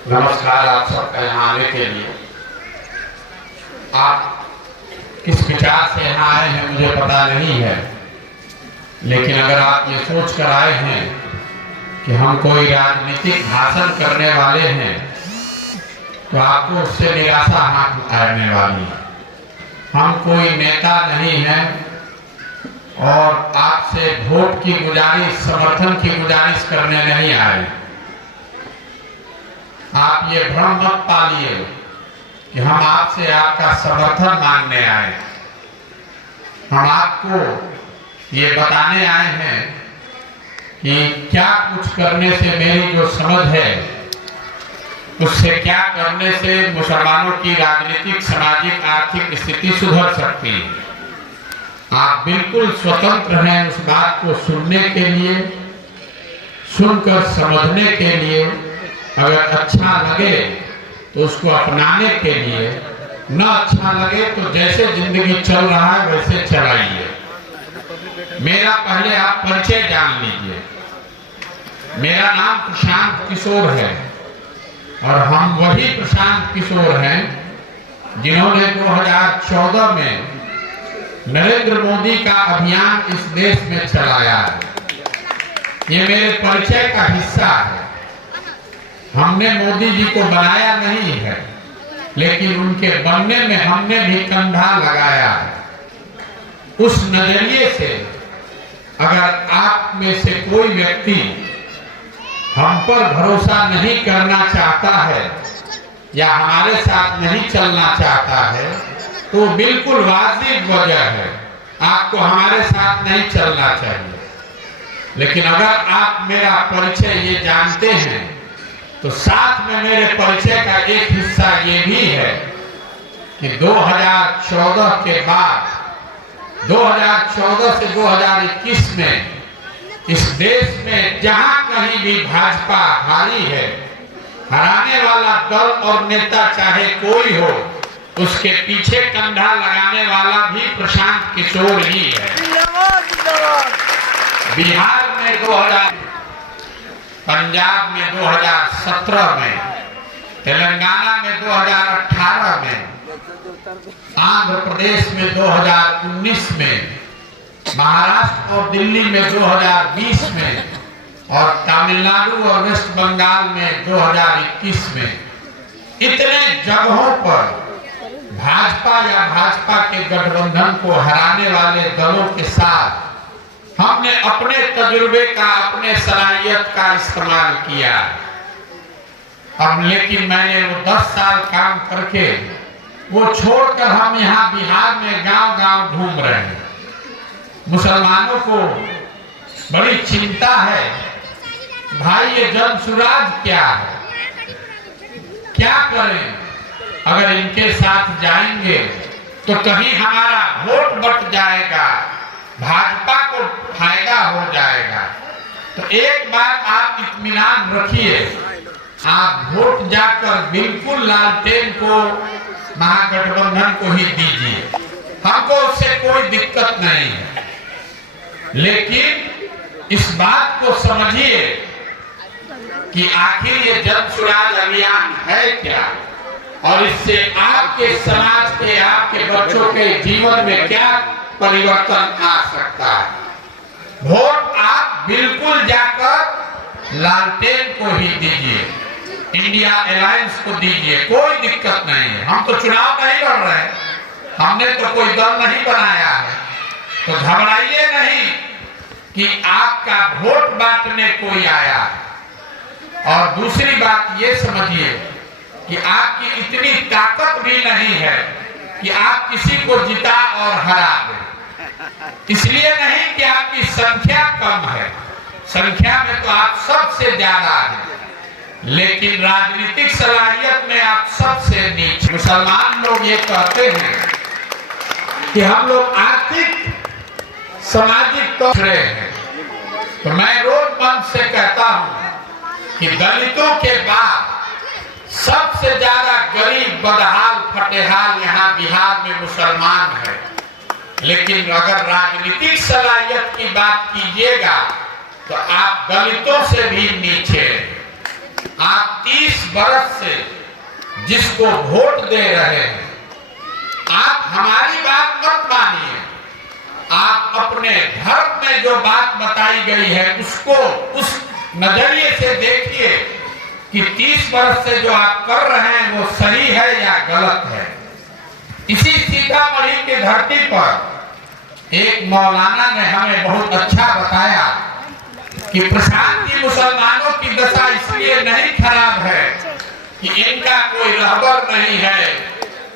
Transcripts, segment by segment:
नमस्कार आप सबका यहाँ आने के लिए। आप किस विचार से यहाँ आए हैं मुझे पता नहीं है, लेकिन अगर आप ये सोच कर आए हैं कि हम कोई राजनीतिक भाषण करने वाले हैं तो आपको उससे निराशा हाथ आने वाली है। हम कोई नेता नहीं हैं और आपसे वोट की गुजारिश, समर्थन की गुजारिश करने नहीं आए। आप ये भ्रम मत पालिए कि हम आपसे आपका समर्थन मांगने आए। हम आपको ये बताने आए हैं कि क्या कुछ करने से, मेरी जो समझ है उससे क्या करने से मुसलमानों की राजनीतिक, सामाजिक, आर्थिक स्थिति सुधर सकती है। आप बिल्कुल स्वतंत्र हैं उस बात को सुनने के लिए, सुनकर समझने के लिए। अगर अच्छा लगे तो उसको अपनाने के लिए, न अच्छा लगे तो जैसे जिंदगी चल रहा है वैसे चलाइए। मेरा पहले आप परिचय जान लीजिए। मेरा नाम प्रशांत किशोर है और हम वही प्रशांत किशोर हैं जिन्होंने 2014 में नरेंद्र मोदी का अभियान इस देश में चलाया है। ये मेरे परिचय का हिस्सा है। हमने मोदी जी को बनाया नहीं है, लेकिन उनके बनने में हमने भी कंधा लगाया है। उस नजरिए से अगर आप में से कोई व्यक्ति हम पर भरोसा नहीं करना चाहता है या हमारे साथ नहीं चलना चाहता है तो बिल्कुल वाजिब वजह है, आपको हमारे साथ नहीं चलना चाहिए। लेकिन अगर आप मेरा परिचय ये जानते हैं तो साथ में मेरे परिचय का एक हिस्सा ये भी है कि 2014 के बाद, 2014 से 2021 में इस देश में जहां कहीं भी भाजपा हारी है, हराने वाला दल और नेता चाहे कोई हो, उसके पीछे कंधा लगाने वाला भी प्रशांत किशोर ही है। बिहार में 2000, पंजाब में 2017 में, तेलंगाना में 2018 में, आंध्र प्रदेश में 2019 में, महाराष्ट्र और दिल्ली में 2020 में और तमिलनाडु और वेस्ट बंगाल में 2021 में, इतने जगहों पर भाजपा या भाजपा के गठबंधन को हराने वाले दलों के साथ हमने अपने तजुर्बे का, अपने सलाहियत का इस्तेमाल किया। अब लेकिन मैंने वो 10 साल काम करके वो छोड़कर हम यहाँ बिहार में गांव-गांव घूम रहे हैं। मुसलमानों को बड़ी चिंता है, भाई ये जनसुराज क्या है, क्या करें? अगर इनके साथ जाएंगे तो कहीं हमारा वोट बट जाएगा, भाजपा को फायदा हो जाएगा। तो एक बात आप इत्मीनान रखिए, आप वोट जाकर बिल्कुल लालटेन को, महागठबंधन को ही दीजिए। हमको उससे कोई दिक्कत नहीं है, लेकिन इस बात को समझिए कि आखिर ये जनसुराज अभियान है क्या और इससे आपके समाज के, आपके बच्चों के जीवन में क्या परिवर्तन आ सकता है। वोट आप बिल्कुल जाकर लालटेन को ही दीजिए, इंडिया अलायंस को दीजिए, कोई दिक्कत नहीं है। हम तो चुनाव नहीं लड़ रहे, हमने तो कोई दल नहीं बनाया है। तो घबराइए नहीं कि आपका वोट बांटने कोई आया। और दूसरी बात ये समझिए कि आपकी इतनी ताकत भी नहीं है कि आप किसी को जिता और हरा दें। इसलिए नहीं कि आपकी संख्या कम है, संख्या में तो आप सबसे ज्यादा हैं, लेकिन राजनीतिक सलाहियत में आप सबसे नीचे। मुसलमान लोग ये कहते हैं कि हम लोग आर्थिक, सामाजिक तौर पर हैं, तो मैं रोज मन से कहता हूं कि दलितों के बाद सबसे ज्यादा गरीब, बदहाल, फटेहाल यहाँ बिहार में मुसलमान है। लेकिन अगर राजनीतिक सलाहियत की बात कीजिएगा तो आप दलितों से भी नीचे। आप 30 बरस से जिसको वोट दे रहे हैं, आप हमारी बात मत मानिए, आप अपने धर्म में जो बात बताई गई है उसको उस नजरिए से देखिए कि 30 वर्ष से जो आप कर रहे हैं वो सही है या गलत है। इसी सीतामढ़ी की धरती पर एक मौलाना ने हमें बहुत अच्छा बताया कि प्रशांत की मुसलमानों की दशा इसलिए नहीं खराब है कि इनका कोई रहबर नहीं है।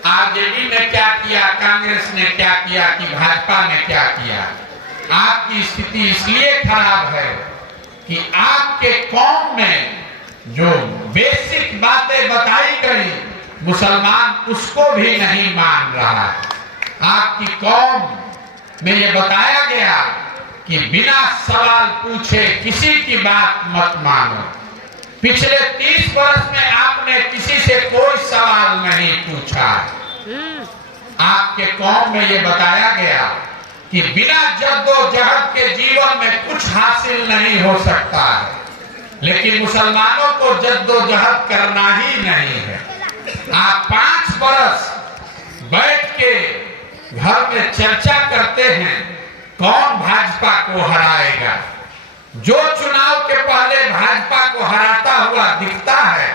आरजेडी ने क्या किया, कांग्रेस ने क्या किया कि भाजपा ने क्या किया। आपकी स्थिति इसलिए खराब है कि आपके कौम में जो बेसिक बातें बताई गई मुसलमान उसको भी नहीं मान रहा। आपकी कौम में ये बताया गया कि बिना सवाल पूछे किसी की बात मत मानो। पिछले 30 वर्ष में आपने किसी से कोई सवाल नहीं पूछा। आपके कौम में ये बताया गया कि बिना जद्दोजहद के जीवन में कुछ हासिल नहीं हो सकता है, लेकिन मुसलमानों को जद्दोजहद करना ही नहीं है। आप 5 बरस बैठ के घर में चर्चा करते हैं कौन भाजपा को हराएगा। जो चुनाव के पहले भाजपा को हराता हुआ दिखता है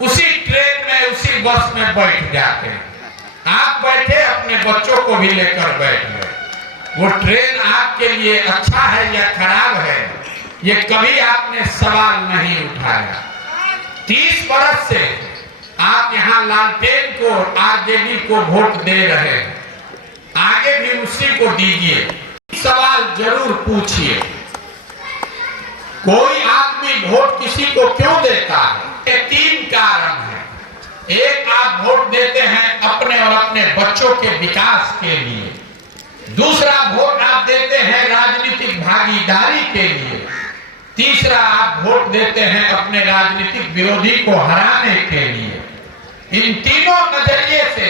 उसी ट्रेन में उसी बस में बैठ जाते हैं। आप बैठे अपने बच्चों को भी लेकर बैठ गए। वो ट्रेन आपके लिए अच्छा है या खराब है ये कभी आपने सवाल नहीं उठाया। 30 बरस से आप यहाँ लालटेन को आरजेडी को वोट दे रहे हैं, आगे भी उसी को दीजिए। सवाल जरूर पूछिए, कोई आदमी वोट किसी को क्यों देता है? 3 कारण है। एक, आप वोट देते हैं अपने और अपने बच्चों के विकास के लिए। दूसरा, वोट आप देते हैं राजनीतिक भागीदारी के लिए। तीसरा, आप वोट देते हैं अपने राजनीतिक विरोधी को हराने के लिए। इन तीनों नजरिए से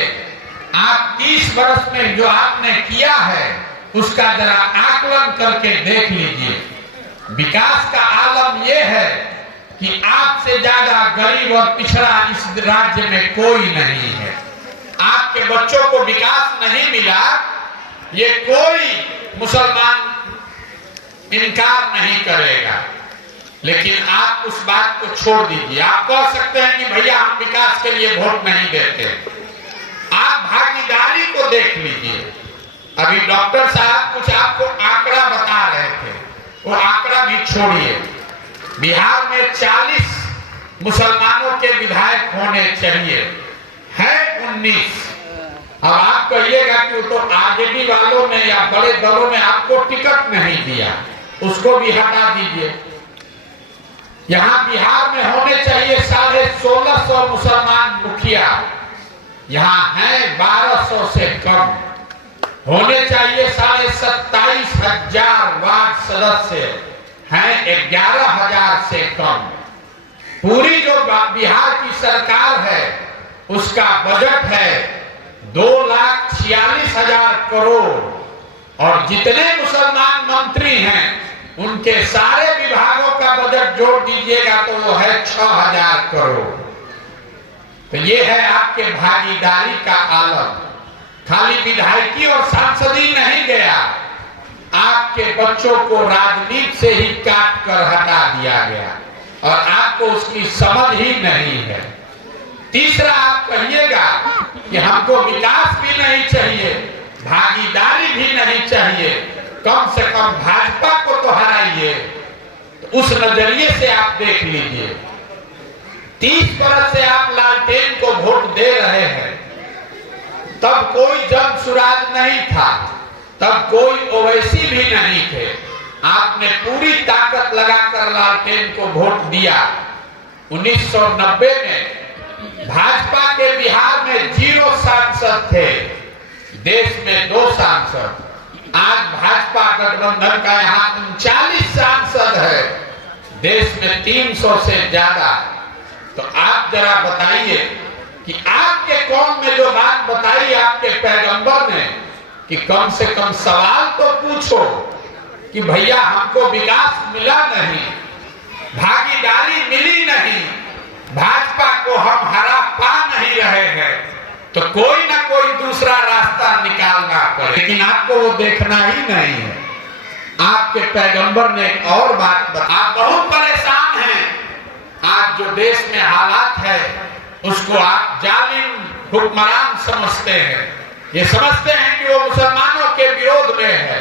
आप 30 वर्ष में जो आपने किया है उसका जरा आकलन करके देख लीजिए। विकास का आलम यह है कि आपसे ज्यादा गरीब और पिछड़ा इस राज्य में कोई नहीं है। आपके बच्चों को विकास नहीं मिला, ये कोई मुसलमान इनकार नहीं करेगा, लेकिन आप उस बात को छोड़ दीजिए। आप कह सकते हैं कि भैया हम विकास के लिए वोट नहीं देते। आप भागीदारी को देख लीजिए। अभी डॉक्टर साहब कुछ आपको आंकड़ा बता रहे थे, वो आंकड़ा भी छोड़िए। बिहार में 40 मुसलमानों के विधायक होने चाहिए, है 19। अब आप कहिएगा कि तो आरजेडी वालों ने या बड़े दलों ने आपको टिकट नहीं दिया, उसको भी हटा दीजिए। यहाँ बिहार में होने चाहिए 1650 मुसलमान मुखिया, यहाँ है 1200 से कम। होने चाहिए 27,500 वार्ड सदस्य, हैं 11,000 से कम। पूरी जो बिहार की सरकार है उसका बजट है 2,46,000 करोड़ और जितने मुसलमान मंत्री हैं उनके सारे विभागों का बजट जोड़ दीजिएगा तो वो है 6,000 करोड़। तो ये है आपके भागीदारी का आलम। खाली विधायकी और सांसदी नहीं गया, आपके बच्चों को राजनीति से ही काट कर हटा दिया गया और आपको उसकी समझ ही नहीं है। तीसरा, आप कहिएगा कि हमको विकास भी नहीं चाहिए, भागीदारी भी नहीं चाहिए, कम से कम भाजपा को तो हराइए। तो उस नजरिए से आप देख लीजिए। 30 बरस से आप लालटेन को वोट दे रहे हैं, तब कोई जन सुराज नहीं था, तब कोई ओवैसी भी नहीं थे। आपने पूरी ताकत लगाकर लालटेन को वोट दिया। 1990 में भाजपा के बिहार में 0 सांसद थे, देश में 2 सांसद। आज भाजपा गठबंधन का यहाँ 39 सांसद है, देश में 300 से ज्यादा। तो आप जरा बताइए कि आपके कौम में जो बात बताई आपके पैगंबर ने कि कम से कम सवाल तो पूछो कि भैया हमको विकास मिला नहीं, भागीदारी मिली नहीं, भाजपा को हम हरा पा नहीं रहे हैं तो कोई ना कोई दूसरा रास्ता निकालना पड़े, लेकिन आपको वो देखना ही नहीं है। आपके पैगंबर ने एक और बात बताई, आप बहुत परेशान हैं। आज जो देश में हालात है उसको आप जालिम हुक्मरान समझते हैं, ये समझते हैं कि वो मुसलमानों के विरोध में है।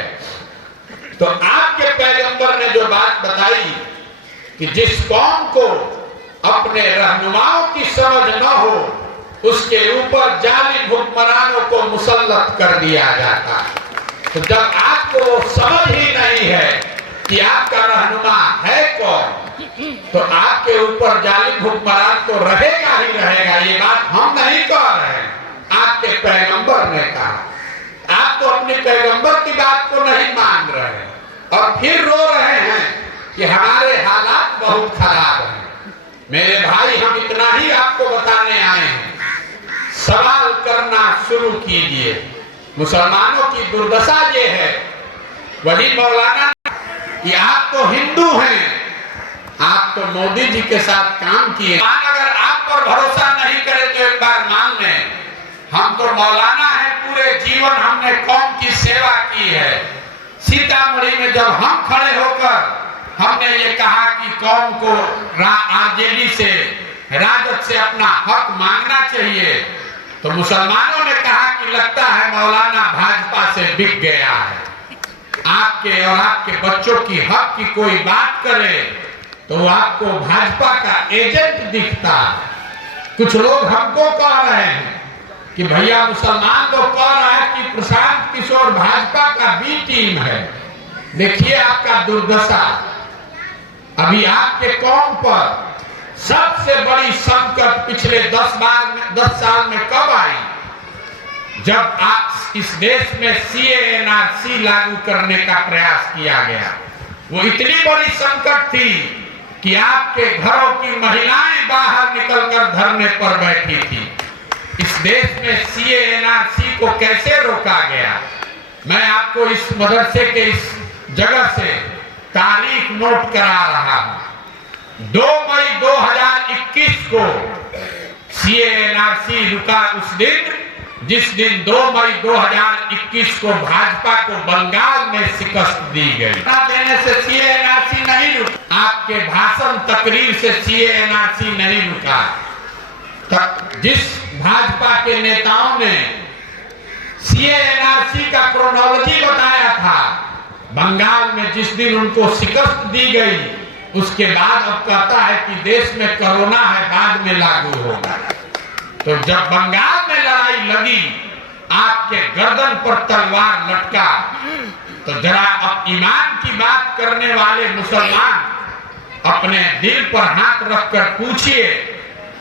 तो आपके पैगंबर ने जो बात बताई कि जिस कौम को अपने रहनुमाओं की समझ न हो उसके ऊपर जालिम हुक्मरानों को मुसल्लत कर दिया जाता है। तो जब आपको समझ ही नहीं है कि आपका रहनुमा है कौन, तो आपके ऊपर जालिम हुक्मरान तो रहेगा ही रहेगा। ये बात हम नहीं कह रहे हैं, आपके पैगंबर ने कहा। आप तो अपने पैगंबर की बात को नहीं मान रहे हैं और फिर रो रहे हैं कि हमारे हालात बहुत खराब हैं। मेरे भाई, हम इतना ही आपको बताने आए हैं, सवाल करना शुरू कीजिए। मुसलमानों की दुर्दशा ये है, वही मौलाना कि आप तो हिंदू हैं, आप तो मोदी जी के साथ काम किए। अगर आप पर भरोसा नहीं करे तो एक बार मान लें, हम तो मौलाना हैं, पूरे जीवन हमने कौम की सेवा की है। सीतामढ़ी में जब हम खड़े होकर हमने ये कहा कि कौम को आरजेडी से, राजद से अपना हक मांगना चाहिए, तो मुसलमानों ने कहा कि लगता है मौलाना भाजपा से बिक गया है। आपके और आपके बच्चों की हक की कोई बात करे तो आपको भाजपा का एजेंट दिखता। कुछ लोग हमको कह रहे हैं कि भैया, मुसलमान लोग कह रहे हैं कि प्रशांत किशोर भाजपा का बी टीम है। देखिए आपका दुर्दशा। अभी आपके कौम पर सबसे बड़ी संकट पिछले 10 साल में कब आई? जब आप इस देश में CA/NRC लागू करने का प्रयास किया गया। वो इतनी बड़ी संकट थी कि आपके घरों की महिलाएं बाहर निकलकर धरने पर बैठी थी। इस देश में CA/NRC को कैसे रोका गया? मैं आपको इस मदरसे के इस जगह से तारीख नोट करा रहा हूं। 2 मई 2021 को CA/NRC रुका उस दिन, जिस दिन 2 मई 2021 को भाजपा को बंगाल में शिकस्त दी गई। देने से CA/NRC नहीं रुका, आपके भाषण तकरीर से CA/NRC नहीं रुका। जिस भाजपा के नेताओं ने CA/NRC का क्रोनोलॉजी बताया था, बंगाल में जिस दिन उनको शिकस्त दी गई उसके बाद अब कहता है कि देश में कोरोना है, बाद में लागू होगा। तो जब बंगाल में लड़ाई लगी, आपके गर्दन पर तलवार लटका, तो जरा अब ईमान की बात करने वाले मुसलमान अपने दिल पर हाथ रखकर पूछिए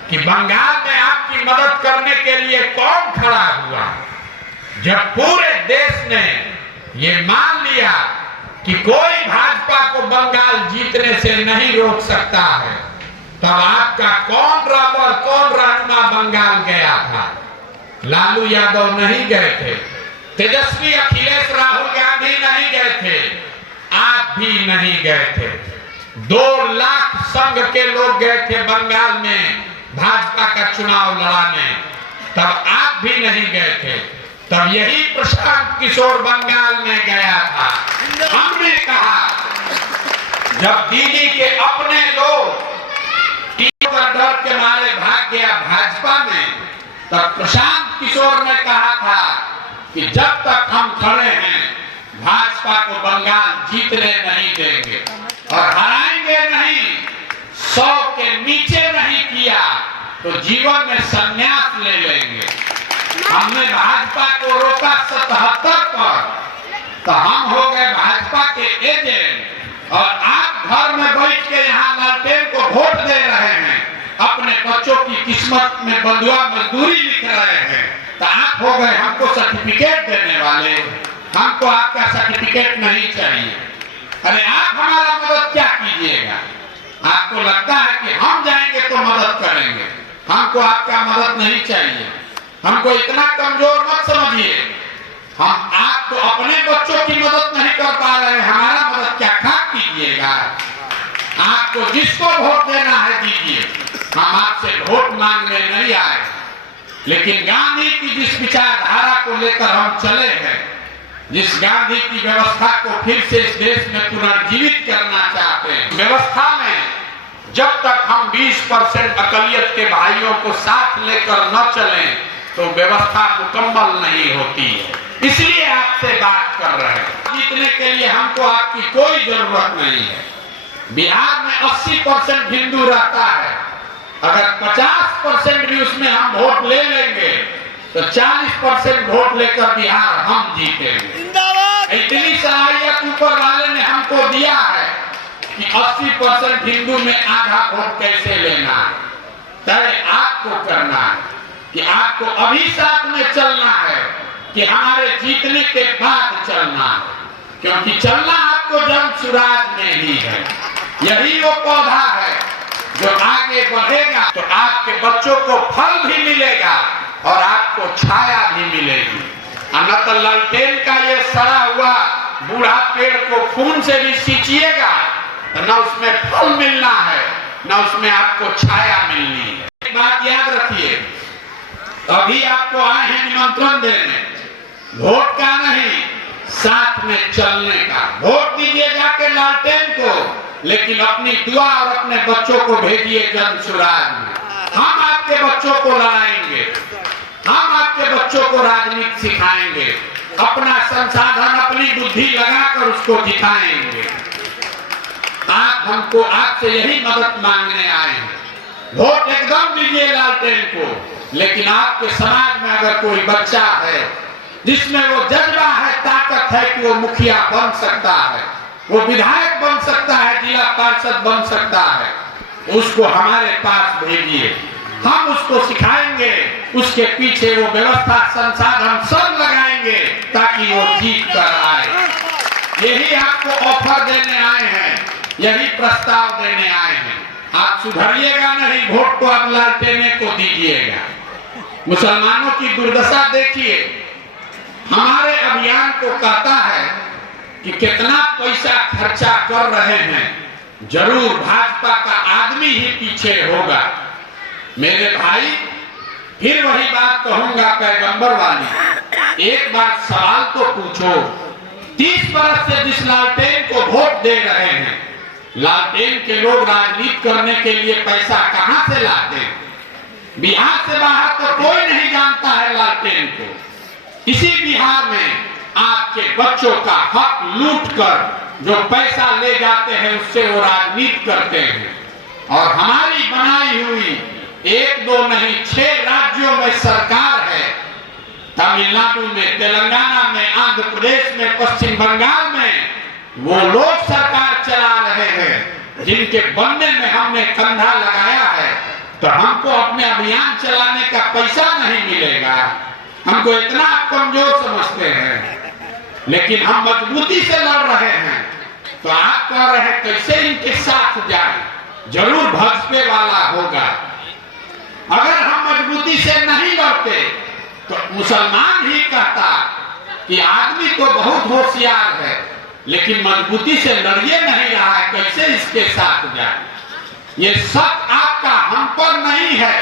कि बंगाल में आपकी मदद करने के लिए कौन खड़ा हुआ? जब पूरे देश ने ये मान लिया कि कोई भाजपा को बंगाल जीतने से नहीं रोक सकता है, तब आपका कौन रबर, कौन रहनुमा बंगाल गया था? लालू यादव नहीं गए थे, तेजस्वी अखिलेश राहुल गांधी नहीं गए थे, आप भी नहीं गए थे। 2 लाख संघ के लोग गए थे बंगाल में भाजपा का चुनाव लड़ाने, तब आप भी नहीं गए थे। तब यही प्रशांत किशोर बंगाल में गया था। हमने कहा, जब दीदी के अपने लोग डर के मारे भाग गया भाजपा में, तब प्रशांत किशोर ने कहा था कि जब तक हम खड़े हैं भाजपा को बंगाल जीतने नहीं देंगे और हराएंगे नहीं। 100 के नीचे नहीं किया तो जीवन में संन्यास ले लेंगे। हमने भाजपा को रोका 77 पर, तो हम हो गए भाजपा के एजेंट और आप घर में बैठ के यहाँ लालटेन को वोट दे रहे हैं, अपने बच्चों की किस्मत में बंधुआ मजदूरी लिख रहे हैं। तो आप हो गए हमको सर्टिफिकेट देने वाले। हमको आपका सर्टिफिकेट नहीं चाहिए। अरे आप हमारा मदद क्या कीजिएगा? आपको लगता है कि हम जाएंगे तो मदद करेंगे? हमको आपका मदद नहीं चाहिए। हमको इतना कमजोर मत समझिए। हम आप तो अपने बच्चों की मदद नहीं कर पा रहे, हमारा मदद क्या खा कीजिएगा? आपको जिसको वोट देना है दीजिए, हम आपसे वोट मांगने नहीं आए। लेकिन गांधी की जिस विचारधारा को लेकर हम चले हैं, जिस गांधी की व्यवस्था को फिर से इस देश में पुनर्जीवित करना चाहते हैं, व्यवस्था में जब तक हम 20% अकलियत के भाइयों को साथ लेकर न चलें तो व्यवस्था मुकम्मल नहीं होती है। इसलिए आपसे बात कर रहे हैं। जीतने के लिए हमको आपकी कोई जरूरत नहीं है। बिहार में 80% हिंदू रहता है, अगर 50% भी उसमें हम वोट ले लेंगे तो 40% वोट लेकर बिहार हम जीतेंगे। इतनी सलाहियत ऊपर वाले ने हमको दिया है कि 80% हिंदू में आधा वोट कैसे लेना है, तय आपको करना है कि आपको अभी साथ में चलना है कि हमारे जीतने के बाद चलना है, क्योंकि चलना आपको जन सुराज में ही है। यही वो पौधा है जो आगे बढ़ेगा तो आपके बच्चों को फल भी मिलेगा और आपको छाया भी मिलेगी। न तो लालटेन का ये सड़ा हुआ बूढ़ा पेड़ को खून से भी सींचिएगा तो न उसमें फल मिलना है, न उसमें आपको छाया मिलनी है। एक बात याद रखिए, अभी आपको आए हैं निमंत्रण देने, वोट का नहीं, साथ में चलने का। वोट दीजिए जाके लालटेन को, लेकिन अपनी दुआ और अपने बच्चों को भेजिए जन सुराज में। हम आपके बच्चों को लड़ाएंगे, हम आपके बच्चों को राजनीति सिखाएंगे, अपना संसाधन अपनी बुद्धि लगाकर उसको जिताएंगे। आप हमको आपसे यही मदद मांगने आए हैं। वोट एकदम दीजिए लालटेन को, लेकिन आपके समाज में अगर कोई बच्चा है जिसमें वो जज्बा है, ताकत है कि वो मुखिया बन सकता है, वो विधायक बन सकता है, जिला पार्षद बन सकता है, उसको हमारे पास भेजिए। हम उसको सिखाएंगे, उसके पीछे वो व्यवस्था संसाधन सब लगाएंगे ताकि वो जीत कर आए। यही आपको ऑफर देने आए हैं, यही प्रस्ताव देने आए हैं। आप सुधरिएगा नहीं, वोट तो आप लालटेने को दीजिएगा। मुसलमानों की दुर्दशा देखिए, हमारे अभियान को कहता है कि कितना पैसा खर्चा कर रहे हैं, जरूर भाजपा का आदमी ही पीछे होगा। मेरे भाई, फिर वही बात कहूंगा पैगंबर वाली, एक बार सवाल तो पूछो, 30 बरस से जिस लालटेन को वोट दे रहे हैं, लालटेन के लोग राजनीति करने के लिए पैसा कहां से लाते हैं? बिहार से बाहर तो कोई नहीं जानता है लालटेन को। इसी बिहार में आपके बच्चों का हक लूट कर जो पैसा ले जाते हैं उससे वो राजनीति करते हैं। और हमारी बनाई हुई 1 2 नहीं 6 राज्यों में सरकार है, तमिलनाडु में, तेलंगाना में, आंध्र प्रदेश में, पश्चिम बंगाल में, वो लोग सरकार चला रहे हैं जिनके बनने में हमने कंधा लगाया है। तो हमको अपने अभियान चलाने का पैसा नहीं मिलेगा, हमको इतना कमजोर समझते हैं, लेकिन हम मजबूती से लड़ रहे हैं। तो आप कह रहे हैं कैसे इनके साथ जाए, जरूर भाजपे वाला होगा। अगर हम मजबूती से नहीं लड़ते तो मुसलमान ही कहता कि आदमी तो बहुत होशियार है, लेकिन मजबूती से लड़िए नहीं रहा है, कैसे इसके साथ जाए। ये शक आपका हम पर नहीं है,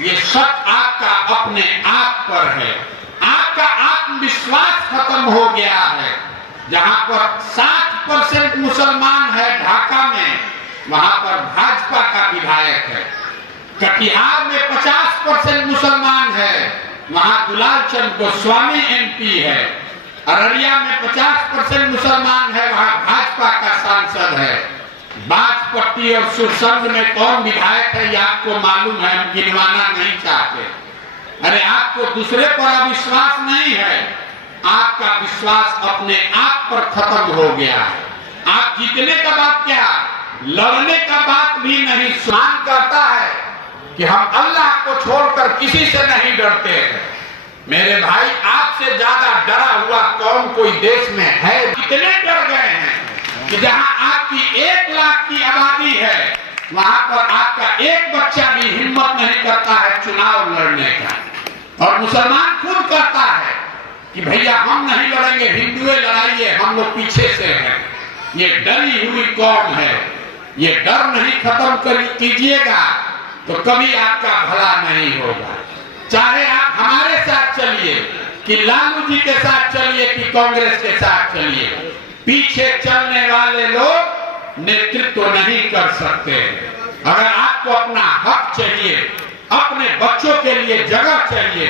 ये शक आपका अपने आप पर है। आपका आत्मविश्वास खत्म हो गया है। जहां पर 60% मुसलमान है ढाका में, वहां पर भाजपा का विधायक है। कटिहार में 50% मुसलमान है, वहां दुलाल चंद गोस्वामी MP है। अररिया में 50% मुसलमान है, वहां भाजपा का सांसद है। बाजपट्टी और सुरसंड में कौन विधायक है ये आपको मालूम है, हम गिनवाना नहीं चाहते। अरे आपको दूसरे पर अविश्वास नहीं है, आपका विश्वास अपने आप पर खत्म हो गया है। आप जीतने का बात क्या, लड़ने का बात भी नहीं। स्वान करता है कि हम अल्लाह को छोड़कर किसी से नहीं डरते हैं। मेरे भाई, आपसे ज्यादा डरा हुआ कौन कोई देश में है? इतने डर गए हैं कि जहां आपकी 1 लाख की आबादी है, वहां पर आपका एक बच्चा भी हिम्मत नहीं करता है चुनाव लड़ने का। और मुसलमान खुद कहता है कि भैया हम नहीं लड़ेंगे, हिंदुए लड़ाइए, हम लोग पीछे से हैं। ये डरी हुई कौम है, ये डर नहीं खत्म कीजिएगा तो कभी आपका भला नहीं होगा। चाहे आप हमारे साथ चलिए कि लालू जी के साथ चलिए कि कांग्रेस के साथ चलिए, पीछे चलने वाले लोग नेतृत्व नहीं कर सकते। अगर आपको अपना हक चाहिए, अपने बच्चों के लिए जगह चाहिए,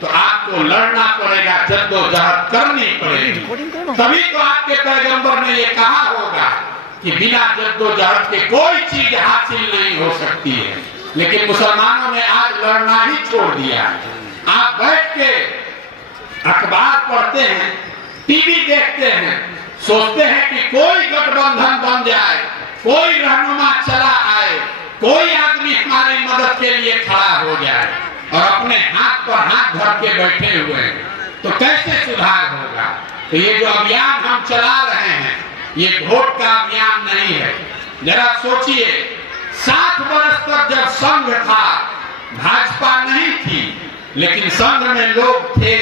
तो आपको लड़ना पड़ेगा, जद्दोजहद करनी पड़ेगी। तभी तो आपके पैगंबर ने ये कहा होगा कि बिना जद्दोजहद के कोई चीज हासिल नहीं हो सकती है। लेकिन मुसलमानों ने आज लड़ना ही छोड़ दिया। आप बैठ के अखबार पढ़ते हैं, टीवी देखते हैं, सोचते हैं कि कोई गठबंधन बन जाए, कोई रहनुमा चला आए, कोई आदमी हमारी मदद के लिए खड़ा हो जाए, और अपने हाथ पर हाथ धर के बैठे हुए हैं, तो कैसे सुधार होगा। तो ये जो अभियान हम चला रहे हैं, ये वोट का अभियान नहीं है। जरा सोचिए, 60 वर्ष तक जब संघ था, भाजपा नहीं थी, लेकिन संघ में लोग थे,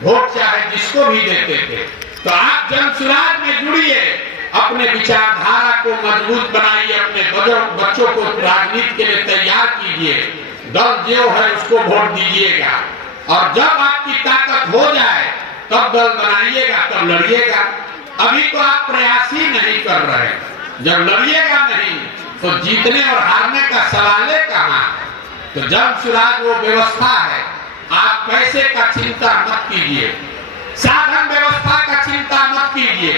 वोट चाहे जिसको भी देते थे। तो आप जनसुराज में जुड़िए, अपने विचारधारा को मजबूत बनाइए, अपने बच्चों को राजनीति के लिए तैयार कीजिए, दल जो है उसको वोट दीजिएगा, और जब आपकी ताकत हो जाए तब दल बनाइएगा, तब लड़िएगा। अभी तो आप प्रयास ही नहीं कर रहे। जब लड़िएगा नहीं तो जीतने और हारने का सवाल कहाँ है। तो जनसुराज वो व्यवस्था है, आप पैसे का चिंता मत कीजिए, साधन व्यवस्था का चिंता मत कीजिए,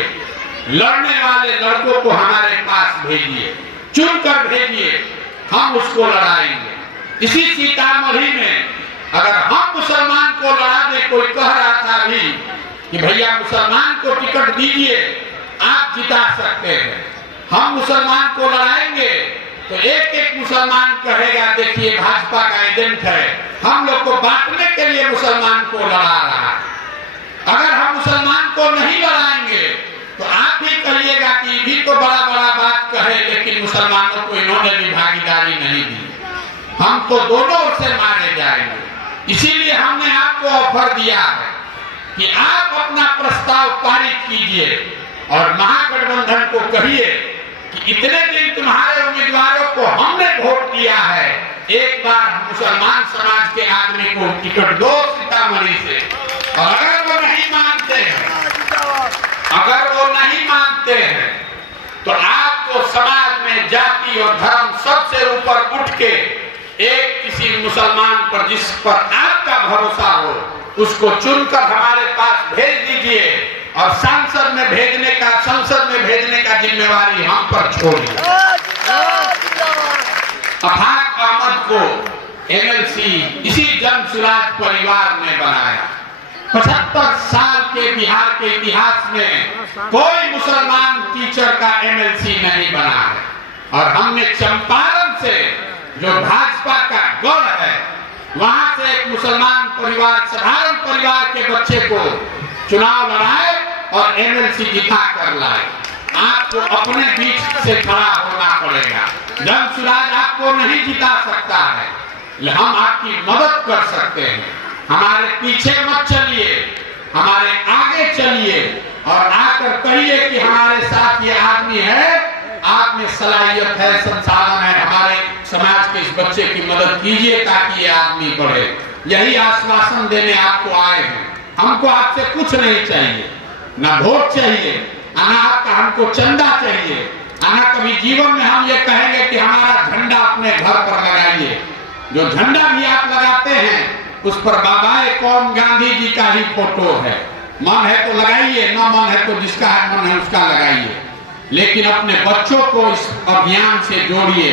लड़ने वाले लड़कों को हमारे पास भेजिए, चुनकर भेजिए, हम उसको लड़ाएंगे। इसी सीतामढ़ी में अगर हम मुसलमान को लड़ा दे, कोई कह रहा था अभी कि भैया मुसलमान को टिकट दीजिए, आप जिता सकते हैं, हम मुसलमान को लड़ाएंगे, तो एक एक मुसलमान कहेगा देखिए भाजपा का एजेंट है, हम लोग को बांटने के लिए मुसलमान को लड़ा रहा है। अगर हम मुसलमान को नहीं लड़ाएंगे तो आप भी कहिएगा कि भी तो बड़ा बड़ा बात कहे, लेकिन मुसलमानों को इन्होंने भी भागीदारी नहीं दी, हम तो दोनों ओर से मारे जाएंगे। इसीलिए हमने आपको ऑफर दिया है कि आप अपना प्रस्ताव पारित कीजिए और महागठबंधन को कहिए कि इतने दिन तुम्हारे उम्मीदवारों को हमने वोट दिया है, एक बार मुसलमान समाज के आदमी को टिकट दो सीतामढ़ी से। और अगर वो नहीं मानते हैं, अगर वो नहीं मानते हैं, तो आपको समाज में जाति और धर्म सबसे ऊपर उठ के एक किसी मुसलमान पर जिस पर आपका भरोसा हो, उसको चुनकर हमारे पास भेज दीजिए, और संसद में भेजने का जिम्मेवारी हम पर छोड़िए। अफाक अहमद को एमएलसी इसी जनसुराज परिवार ने बनाया। 75 साल के बिहार के इतिहास में कोई मुसलमान टीचर का एमएलसी नहीं बना है, और हमने चंपारण से जो भाजपा का गढ़ है, वहां से एक मुसलमान परिवार, साधारण परिवार के बच्चे को चुनाव लड़ाए और एमएलसी जिता कर लाए। आपको अपने बीच से खड़ा होना पड़ेगा। जनसुराज आपको नहीं जिता सकता है, हम आपकी मदद कर सकते हैं। हमारे पीछे मत चलिए, हमारे आगे चलिए, और आकर कहिए कि हमारे साथ ये आदमी है, आप में सलाहियत है, संसाधन है, हमारे समाज के इस बच्चे की मदद कीजिए ताकि ये आदमी बढ़े। यही आश्वासन देने आपको आए हैं। हमको आपसे कुछ नहीं चाहिए, ना वोट चाहिए, ना आपका हमको चंदा चाहिए, ना कभी जीवन में हम ये कहेंगे कि हमारा झंडा अपने घर पर लगाइए। जो झंडा भी आप लगाते हैं उस पर बाबाए कौम गांधी जी का ही फोटो है। मन है तो लगाइए, ना मन है तो जिसका मन है उसका लगाइए, लेकिन अपने बच्चों को इस अभियान से जोड़िए।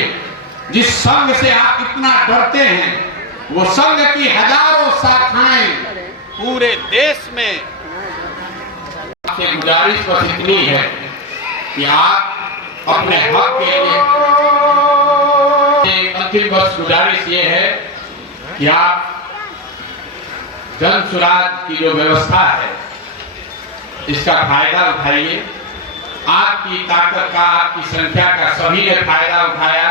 जिस संघ से आप इतना डरते हैं, वो संघ की हजारों शाखाएं पूरे देश में। आपसे गुजारिश बस इतनी है कि आप अपने हक के लिए, अंतिम बस गुजारिश ये है कि आप जनसुराज की जो व्यवस्था है इसका फायदा उठाइए। आपकी ताकत का, आपकी संख्या का सभी ने फायदा उठाया।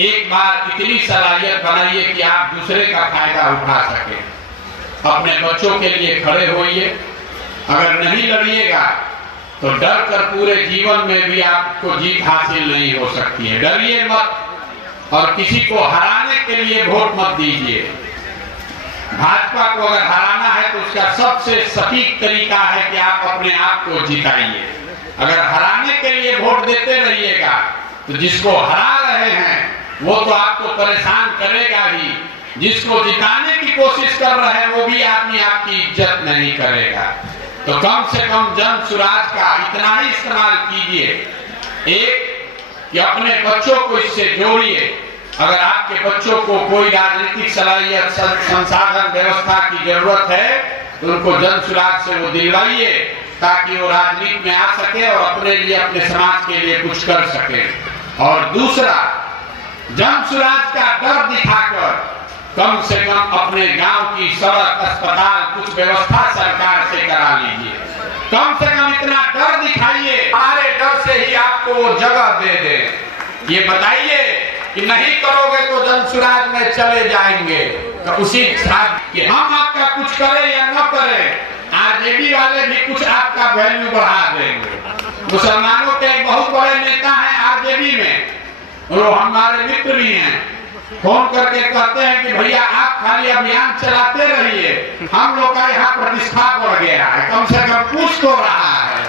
एक बार इतनी सलाहियत बनाइए कि आप दूसरे का फायदा उठा सके। अपने बच्चों के लिए खड़े होइए। अगर नहीं लड़िएगा तो डर कर पूरे जीवन में भी आपको जीत हासिल नहीं हो सकती है। डरिए मत और किसी को हराने के लिए वोट मत दीजिए। भाजपा को अगर हराना है तो उसका सबसे सटीक तरीका है कि आप अपने आप को जिताइए। अगर हराने के लिए वोट देते रहिएगा तो जिसको हरा रहे हैं वो तो आपको परेशान करेगा ही, जिसको जिताने की कोशिश कर रहे हैं वो भी आदमी आपकी इज्जत नहीं करेगा। तो कम से कम जन सुराज का इतना ही इस्तेमाल कीजिए, एक कि अपने बच्चों को इससे जोड़िए। अगर आपके बच्चों को कोई राजनीतिक सलाहियत संसाधन व्यवस्था की जरूरत है तो उनको जन सुराज से वो दिलवाइए, ताकि वो राजनीति में आ सके और अपने लिए अपने समाज के लिए कुछ कर सके। और दूसरा, जन सुराज का डर दिखाकर कम से कम अपने गांव की सड़क, अस्पताल, कुछ व्यवस्था सरकार से करा लीजिए। कम से कम इतना डर दिखाइए, हमारे डर से ही आपको वो जगह दे दे। ये बताइए कि नहीं करोगे तो जन सुराज में चले जाएंगे। तो उसी कि हम आपका कुछ करें या न करें, आरजेडी वाले भी कुछ आपका वैल्यू बढ़ा देंगे। मुसलमानों के एक बहुत बड़े नेता हैं आरजेडी में, वो हमारे मित्र भी हैं, फोन करके कहते हैं कि भैया आप खाली अभियान चलाते रहिए, हम लोग का यहाँ प्रतिष्ठा बढ़ गया है, कम से कम पूछ तो रहा है।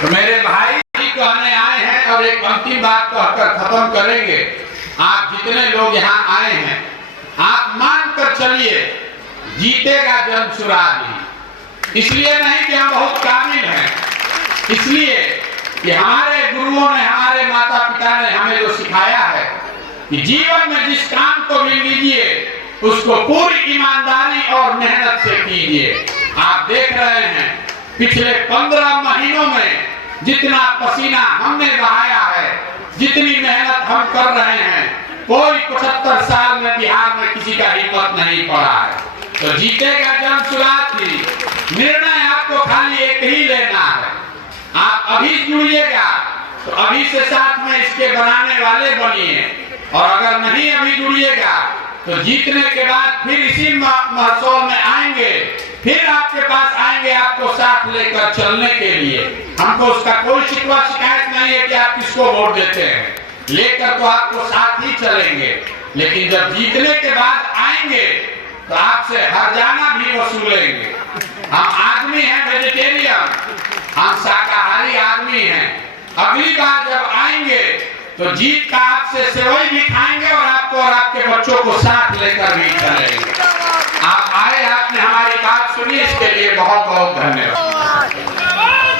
तो मेरे भाई कहने आए हैं और एक अंतिम बात कहकर खत्म करेंगे। आप जितने लोग यहाँ आए हैं, आप मानकर चलिए जीतेगा जन सुराज ही। इसलिए नहीं कि हम बहुत काबिल हैं, इसलिए कि हमारे गुरुओं ने, हमारे माता पिता ने हमें जो सिखाया है कि जीवन में जिस काम को भी लीजिए उसको पूरी ईमानदारी और मेहनत से कीजिए। आप देख रहे हैं पिछले 15 महीनों में जितना पसीना हमने बहाया है, जितनी मेहनत हम कर रहे हैं, कोई 75 साल में बिहार में किसी का हिम्मत नहीं पड़ा है। तो जीतेगा जन सुराज ही। निर्णय आपको खाली एक ही लेना है। आप अभी जुड़िएगा तो अभी से साथ में इसके बनाने वाले बनिए, और अगर नहीं अभी जुड़िएगा तो जीतने के बाद फिर इसी महोत्सव में आएंगे, फिर आपके पास आएंगे आपको साथ लेकर चलने के लिए। हमको उसका कोई शिकवा शिकायत नहीं है कि आप किसको वोट देते हैं, लेकर तो आपको साथ ही चलेंगे। लेकिन जब जीतने के बाद आएंगे तो आपसे हर्जाना भी वसूलेंगे। हम आदमी हैं वेजिटेरियन, हम शाकाहारी आदमी हैं। अगली बार जब आएंगे तो जीत का आपसे सेवई भी खाएंगे और आपको और आपके बच्चों को साथ लेकर भी चलेंगे। आप आए, आपने हमारी बात सुनी, इसके लिए बहुत बहुत धन्यवाद।